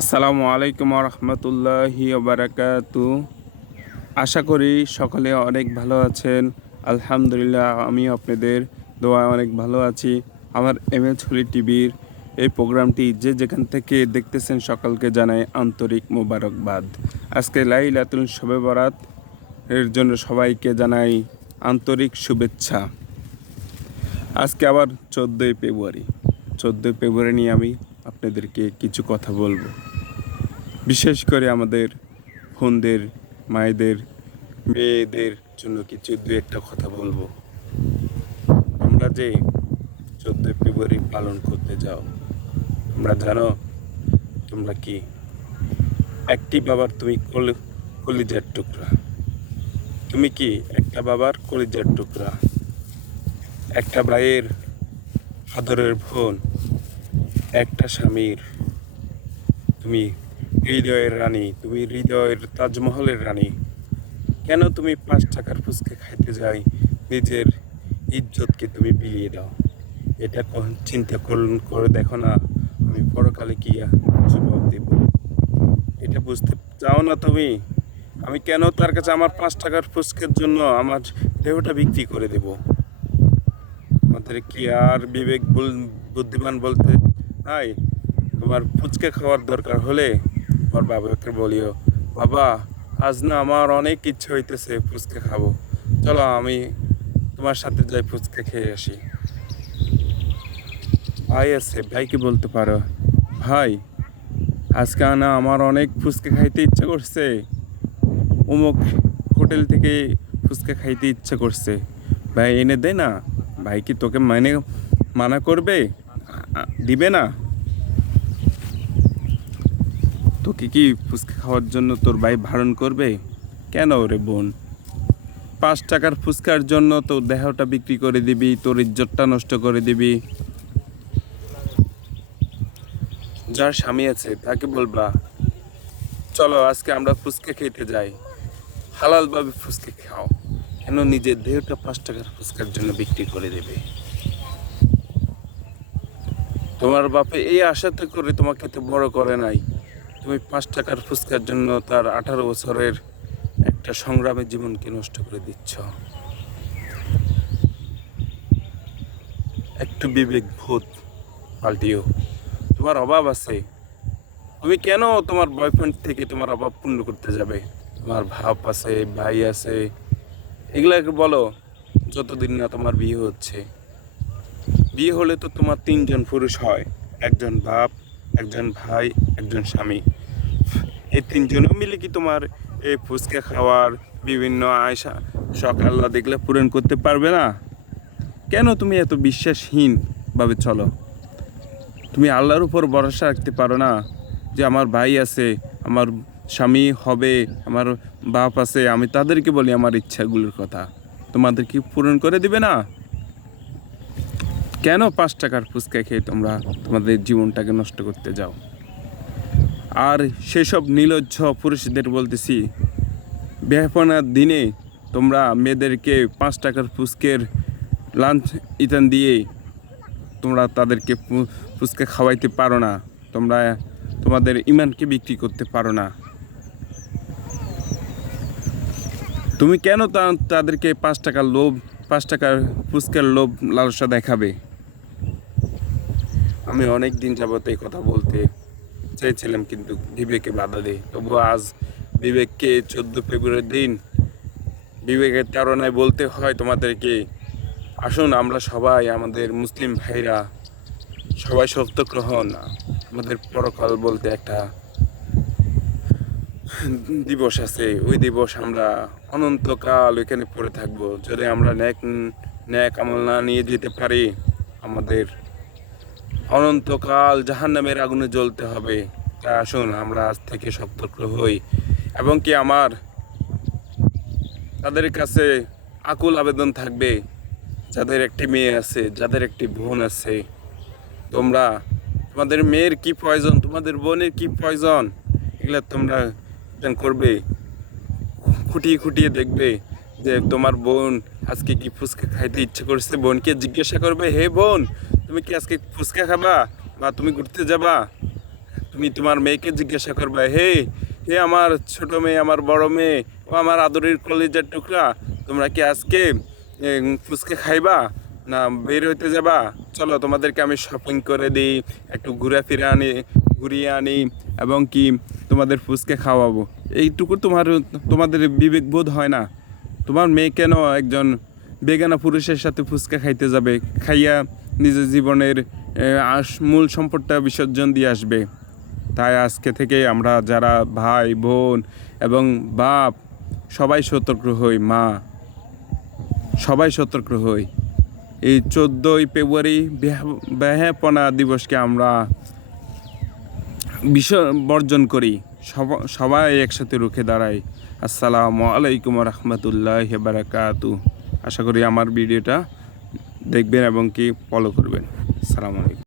আসসালামু আলাইকুম রহমতুল্লাহি বারাকাতু। আশা করি সকলে অনেক ভালো আছেন। আলহামদুলিল্লাহ আমি আপনাদের দোয়া অনেক ভালো আছি। আমার এম এল ছুরি টিভির এই প্রোগ্রামটি যে যেখান থেকে দেখতেছেন সকলকে জানাই আন্তরিক মোবারকবাদ। আজকে লাইলাতুল শবে বরাত এর জন্য সবাইকে জানাই আন্তরিক শুভেচ্ছা। আজকে আবার চোদ্দোই ফেব্রুয়ারি। চোদ্দোই ফেব্রুয়ারি নিয়ে আমি আপনাদেরকে কিছু কথা বলব। বিশেষ করে আমাদের বোনদের, মায়েদের, মেয়েদের জন্য কিছু দু একটা কথা বলব। আমরা যে চোদ্দোই ফেব্রুয়ারি পালন করতে যাও, তোমরা জানো তোমরা কি? একটি বাবার তুমি কলি- কলিজার টুকরা। তুমি কি একটা বাবার কলিজার টুকরা? একটা ভাইয়ের আদরের বোন, একটা স্বামীর। তুমি হৃদয়ের রানী, তুমি হৃদয়ের তাজমহলের রানী। কেন তুমি পাঁচ টাকার ফুচকে খাইতে যাই? নিজের ইজ্জতকে তুমি বিলিয়ে দাও। এটা চিন্তা করুন, করে দেখো না। আমি পরকালে কি জবাব দেব? এটা বুঝতে চাও না তুমি? আমি কেন তার কাছে আমার পাঁচ টাকার ফুচকের জন্য আমার দেহটা বিক্রি করে দেবো? আমাদের কি আর বিবেক বুদ্ধিমান বলতে নাই? তোমার ফুচকা খাওয়ার দরকার হলে আমার বাবাকে বলিও, বাবা, আজ না আমার অনেক ইচ্ছে হইতেছে ফুচকা খাব। চলো আমি তোমার সাথে যাই ফুচকা খেয়ে আসি। ভাই আছে ভাইকে বলতে পারো? ভাই, আজকে না আমার অনেক ফুচকা খাইতে ইচ্ছে করছে। অমুক হোটেল থেকে ফুচকা খাইতে ইচ্ছে করছে। ভাই এনে দে না, ভাই কি তোকে মানে মানা করবে? দিবে না? তোকে কি ফুচকা খাওয়ার জন্য তোর ভাই বারণ করবে? কেন রে বোন? পাঁচ টাকার ফুচকার জন্য তোর দেহটা বিক্রি করে দিবি, তোর ইজ্জতটা নষ্ট করে দিবি। যার স্বামী আছে, তাকে বলবা, চলো, আজকে আমরা ফুচকা খেতে যাই। হালালভাবে ফুচকা খাও। কেন নিজের দেহটা পাঁচ টাকার ফুচকার জন্য বিক্রি করে দেবে? তোমার বাপে এই আশাতে করে তোমাকে তো বড় করে নাই। তুমি পাঁচ টাকার ফুচকার জন্য তার আঠারো বছরের একটা সংগ্রামের জীবনকে নষ্ট করে দিচ্ছ। একটু বিবেক ভূত পাল্টিও। তোমার অভাব আছে। তুমি কেন তোমার বয়ফ্রেন্ড থেকে তোমার অভাব পূর্ণ করতে যাবে? তোমার ভাব আছে, ভাই আছে। এগুলাকে বলো, যতদিন না তোমার বিয়ে হচ্ছে। বিয়ে হলে তো তোমার তিনজন পুরুষ হয়, একজন বাপ একজন ভাই, একজন স্বামী। এই তিনজনও মিলে কি তোমার এই ফুচকা খাওয়ার বিভিন্ন আয়সা আল্লাহ দেখলে পূরণ করতে পারবে না? কেন তুমি এত বিশ্বাসহীন ভাবে চলো? তুমি আল্লাহর উপর ভরসা রাখতে পারো না যে আমার ভাই আছে, আমার স্বামী হবে, আমার বাপ আছে, আমি তাদেরকে বলি আমার ইচ্ছাগুলোর কথা। তোমাদের কি পূরণ করে দিবে না? কেন পাঁচ টাকার ফুচকা খেয়ে তোমরা তোমাদের জীবনটাকে নষ্ট করতে যাও? আর সেসব নিলজ্জ পুরুষদের বলতেছি বেহপনার দিনে তোমরা মেয়েদেরকে পাঁচ টাকার ফুচকের লাঞ্চ ইতান দিয়ে তোমরা তাদেরকে ফুচকা খাওয়াইতে পারো না, তোমরা তোমাদের ইমানকে বিক্রি করতে পারো না। তুমি কেন তাদেরকে পাঁচ টাকার লোভ, পাঁচ টাকার ফুচকার লোভ লালসা দেখাবে? আমি অনেক দিন যাবত এই কথা বলতে চেয়েছিলাম, কিন্তু বিবেকে বাধা দেয় তবু আজ বিবেককে চোদ্দ ফেব্রুয়ারির দিন বিবেকের তাড়নায় বলতে হয় তোমাদেরকে, আসুন আমরা সবাই আমাদের মুসলিম ভাইরা সবাই সত্য গ্রহণ, আমাদের পরকাল বলতে একটা দিবস আছে। ওই দিবস আমরা অনন্তকাল ওইখানে পড়ে থাকব। যদি আমরা ন্যাক ন্যাক আমল না নিয়ে যেতে পারি, আমাদের অনন্তকাল জাহান্নামের আগুনে জ্বলতে হবে। তাই আসুন, আমরা আজ থেকে সতর্ক হই। এবং কি আমার তাদের কাছে আকুল আবেদন থাকবে? যাদের একটি মেয়ে আছে, যাদের একটি বোন আছে। তোমরা, তোমাদের মেয়ের কি প্রয়োজন? তোমাদের বোনের কি প্রয়োজন? এগুলো তোমরা করবে, খুঁটিয়ে খুঁটিয়ে দেখবে যে তোমার বোন আজকে কি ফুচকা খাইতে ইচ্ছে করছে? বোনকে জিজ্ঞাসা করবে, হে বোন তুমি কি আজকে ফুচকা খাবা? বা তুমি ঘুরতে যাবা? তুমি তোমার মেয়েকে জিজ্ঞাসা করবে, হে হে আমার ছোট মেয়ে, আমার বড় মেয়ে, ও আমার আদরের কলেজের টুকরা, তোমরা কি আজকে ফুচকা খাইবা? না, বের হইতে যাবা? চলো, তোমাদেরকে আমি শপিং করে দিই, একটু ঘুরে ফিরে আনি, ঘুরিয়ে আনি, এবং কি তোমাদের ফুচকা খাওয়াবো। এইটুকু তোমার, তোমাদের বিবেক বোধ হয় না। তোমার মেয়ে কেন একজন বেগানা পুরুষের সাথে ফুচকা খাইতে যাবে? খাইয়া নিজের জীবনের আস- মূল সম্পদটা বিসর্জন দিয়ে আসবে। তাই আজকে থেকে আমরা যারা ভাই, বোন এবং বাপ, সবাই সতর্ক হই, মা, সবাই সতর্ক হই। এই চোদ্দোই ফেব্রুয়ারি বেহাপনা দিবসকে আমরা বিষ বর্জন করি। সব- সবাই একসাথে রুখে দাঁড়াই। আসসালামু আলাইকুম রহমতুল্লাহ বারাকাতু আশা করি আমার ভিডিওটা দেখবেন এবং কি ফলো করবেন। আলাইকুম।